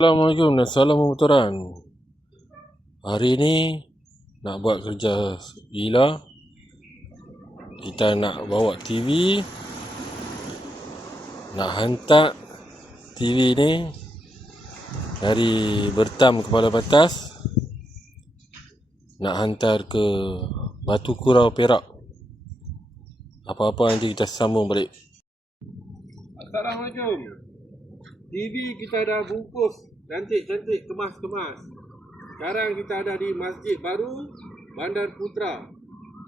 Assalamualaikum dan salam pertuturan. Hari ni nak buat kerja gila. Kita nak bawa TV, nak hantar TV ni dari Bertam Kepala Batas, nak hantar ke Batu Kurau Perak. Apa-apa nanti kita sambung balik. Assalamualaikum. TV kita dah bungkus cantik-cantik, kemas-kemas. Sekarang kita ada di Masjid Baru, Bandar Putra.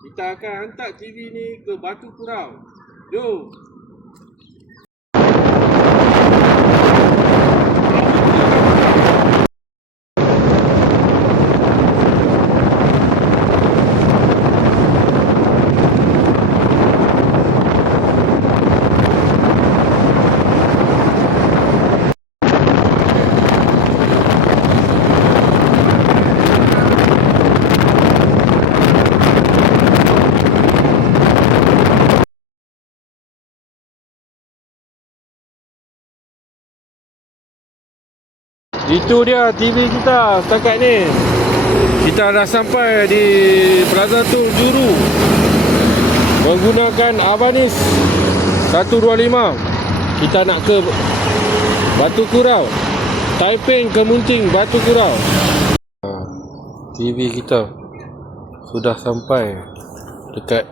Kita akan hantar TV ni ke Batu Kurau. Jom. Itu dia TV kita setakat ni. Kita dah sampai di Plaza Tol Juru menggunakan Avanis 125. Kita nak ke Batu Kurau, Taiping Kemunting Batu Kurau. TV kita sudah sampai dekat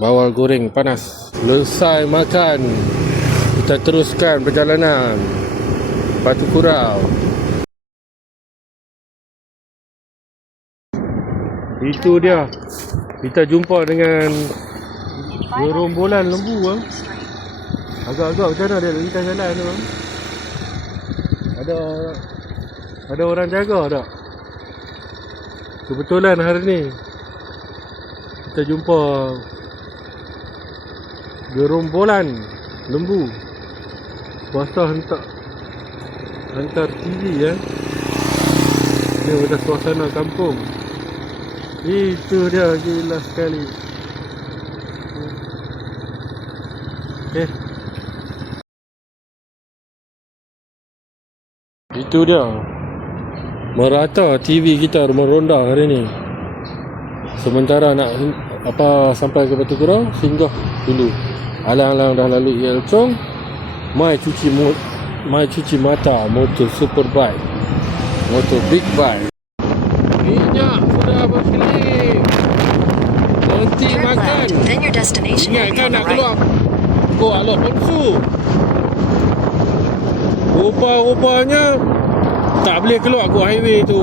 Bawal Goreng Panas. Selesai makan, kita teruskan perjalanan Batu Kurau. Itu dia. Kita jumpa dengan gerombolan lembu bang. Agak-agak macam mana dia lintas jalan tu bang? Ada orang jaga tak? Kebetulan hari ni kita jumpa gerombolan lembu. Puasa hantar TV ya. Dia ada suasana kampung. Itu dia, gila sekali. Okay. Itu dia. Merata TV kita meronda hari ni. Sementara nak sampai ke Batu Kurau, singgah dulu. Alang-alang dah lalu El Chong. Mai cuci mata motor Superbike, motor Big Bike. Minyak sudah berkelip. Berhenti makan. Ingat kan nak keluar kau alok pensu. Rupa-rupanya tak boleh keluar ke highway tu.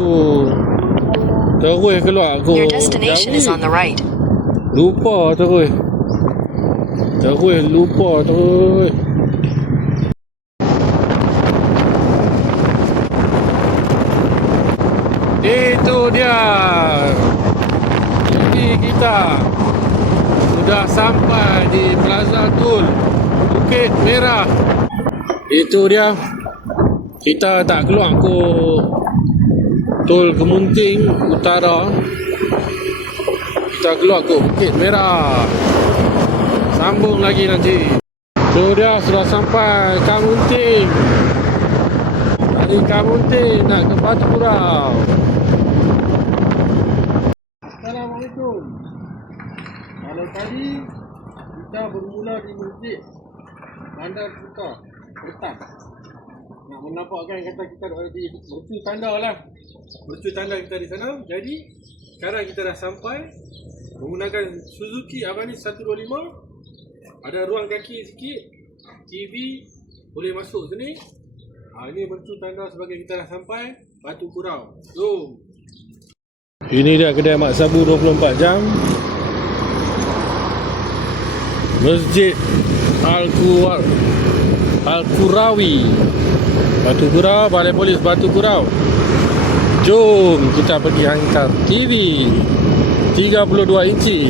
Terus keluar ke lupa terus. Itu dia. Ini kita sudah sampai di Plaza Tol Bukit Merah. Itu dia. Kita tak keluar ke Tol Kemunting Utara. Kita keluar ke Bukit Merah. Sambung lagi nanti. Itu dia, sudah sampai Kemunting. Dari Kemunting nak ke Batu Kurau. Assalamualaikum. Kalau tadi kita bermula di Masjid Bandar Putra Bertam. Nak menampakkan kata kita ada di mercu tanda lah. Mercu tanda kita di sana. Jadi sekarang kita dah sampai menggunakan Suzuki Avanis 125. Ada ruang kaki sikit. TV boleh masuk sini. Ini mercu tanda sebagai kita dah sampai Batu Kurau. Jom. Ini dia kedai Mak Sabu 24 jam. Masjid Al-Qurawi Batu Kurau, Balai Polis Batu Kurau. Jom kita pergi hantar TV 32 inci.